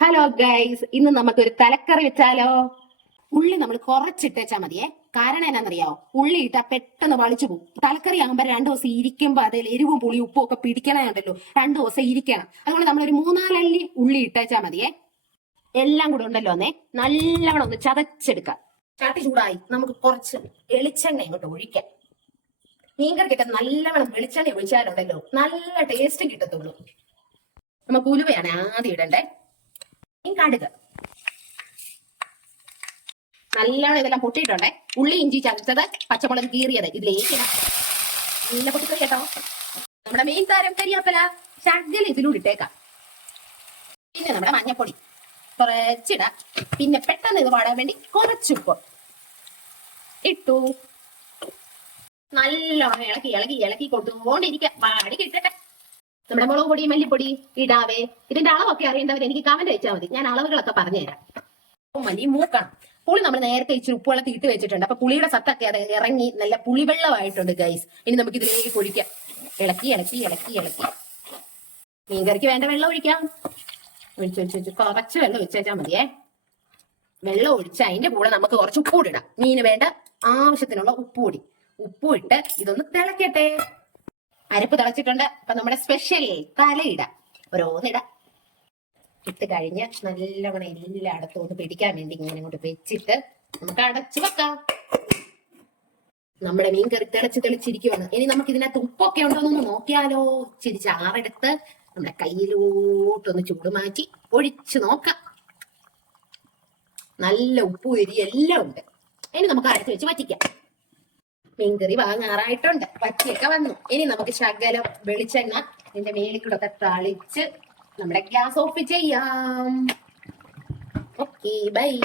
Hello guys ഇന്ന് നമുക്ക് ഒരു തലക്കറി വെച്ചാലോ? ഉള്ളി നമ്മൾ കുറച്ചിട്ടേച്ചാ മതിയേ. കാരണം എന്നാന്നറിയാവോ ഉള്ളി ഇട്ടാ പെട്ടെന്ന് വളിച്ചു പോകും തലക്കറി ആകുമ്പോ രണ്ടു ദിവസം ഇരിക്കുമ്പോ അതിൽ എരിവും പുളിയും ഉപ്പും ഒക്കെ പിടിക്കണമുണ്ടല്ലോ രണ്ടു ദിവസം ഇരിക്കണം. അതുകൊണ്ട് നമ്മൾ ഒരു മൂന്നാലല്ലി ഉള്ളി ഇട്ടേച്ചാ മതിയേ. എല്ലാം കൂടെ ഉണ്ടല്ലോ എന്നേ നല്ലവണ്ണം ഒന്ന് ചതച്ചെടുക്കാം. ചട്ടി ചൂടായി. നമുക്ക് കുറച്ച് എളിച്ചെണ്ണ ഇങ്ങോട്ട് ഒഴിക്കാം. മീൻകറിക്കൊക്കെ നല്ലവണ്ണം വെളിച്ചെണ്ണ ഒഴിച്ചാലുണ്ടല്ലോ. നല്ല ടേസ്റ്റ് കിട്ടത്തുള്ളൂ. നമുക്ക് ഉലുവയാണ് ആദ്യം ഇടണ്ടേ. കടുക്. നല്ലോണം ഇതെല്ലാം പൊട്ടിയിട്ടുണ്ടേ. ഉള്ളി ഇഞ്ചി ചതച്ചത് പച്ചമുളക് കീറിയത് ഇതിലേക്ക് നല്ല പൊട്ടിക്കറി കേട്ടോ. നമ്മുടെ മെയിൻ താരം കരിയാപ്പല ശകല ഇതിലൂടെ ഇട്ടേക്കാം. പിന്നെ നമ്മുടെ മഞ്ഞപ്പൊടി. കുറച്ചിട. പിന്നെ പെട്ടെന്ന് ഇത് പാടാൻ വേണ്ടി കുറച്ചുപ്പ് ഇട്ടു. നല്ലോണം ഇളക്കി ഇളക്കി ഇളക്കി കൊണ്ടുകൊണ്ടിരിക്കാം വാടി കിട്ടട്ടെ. നമ്മുടെ മുളക് പൊടി മല്ലിപ്പൊടി ഇടാവേ. ഇതിന്റെ അളവൊക്കെ അറിയേണ്ടവർ എനിക്ക് കമന്റ് അയച്ചാൽ മതി. ഞാൻ അളവുകളൊക്കെ പറഞ്ഞുതരാം. ഉപ്പും മല്ലി മൂക്കണം. പുളി നമ്മൾ നേരത്തെ ഇച്ചിരി ഉപ്പുവെള്ളത്തിൽ ഇട്ട് വെച്ചിട്ടുണ്ട്. അപ്പൊ പുളിയുടെ സത്തൊക്കെ അത് ഇറങ്ങി നല്ല പുളിവെള്ളമായിട്ടുണ്ട് ഗൈസ് ഇനി നമുക്ക് ഇതിലേക്ക് ഒഴിക്കാം ഇളക്കി ഇളക്കി ഇളക്കി ഇളക്കി. മീൻകറിക്ക് വേണ്ട വെള്ളം ഒഴിക്കാം. ഒഴിച്ച് ഒഴിച്ച് കുറച്ച് വെള്ളം ഒഴിച്ചാൽ മതിയേ. വെള്ളം ഒഴിച്ച് അതിന്റെ കൂടെ നമുക്ക് കുറച്ച് ഉപ്പ് കൂടി ഇടാം. മീന് വേണ്ട ആവശ്യത്തിനുള്ള ഉപ്പ് കൂടി ഉപ്പ് ഇട്ട് ഇതൊന്ന് തിളക്കട്ടെ. അരപ്പ് തിളച്ചിട്ടുണ്ട്. അപ്പൊ നമ്മുടെ സ്പെഷ്യൽ തലയിട. ഓരോന്നിട ഇട്ട് കഴിഞ്ഞ് നല്ലവണ്ണം എല്ലായിടത്തും ഒന്ന് പിടിക്കാൻ വേണ്ടി ഇങ്ങനെ ഇങ്ങോട്ട് വെച്ചിട്ട് നമുക്ക് അടച്ചു വെക്കാം. നമ്മുടെ മീൻ കറി തിളച്ച് തെളിച്ചിരിക്കുവാണ്. ഇനി നമുക്ക് ഇതിനകത്ത് ഉപ്പൊക്കെ ഉണ്ടോ എന്നൊന്ന് നോക്കിയാലോ? ചിരി ചാറെടുത്ത് നമ്മുടെ കയ്യിലോട്ടൊന്ന് ചൂട് മാറ്റി ഒഴിച്ചു നോക്കാം. നല്ല ഉപ്പും എരി എല്ലാം ഉണ്ട്. ഇനി നമുക്ക് അടച്ചു വെച്ച് വറ്റിക്കാം. മീൻകറി വാങ്ങാറായിട്ടുണ്ട്. പറ്റിയൊക്കെ വന്നു. ഇനി നമുക്ക് ശകലം വെളിച്ചെണ്ണ ഇതിന്റെ മേലിൽ തളിച്ച് നമ്മുടെ ഗ്യാസ് ഓഫ് ചെയ്യാം. Okay bye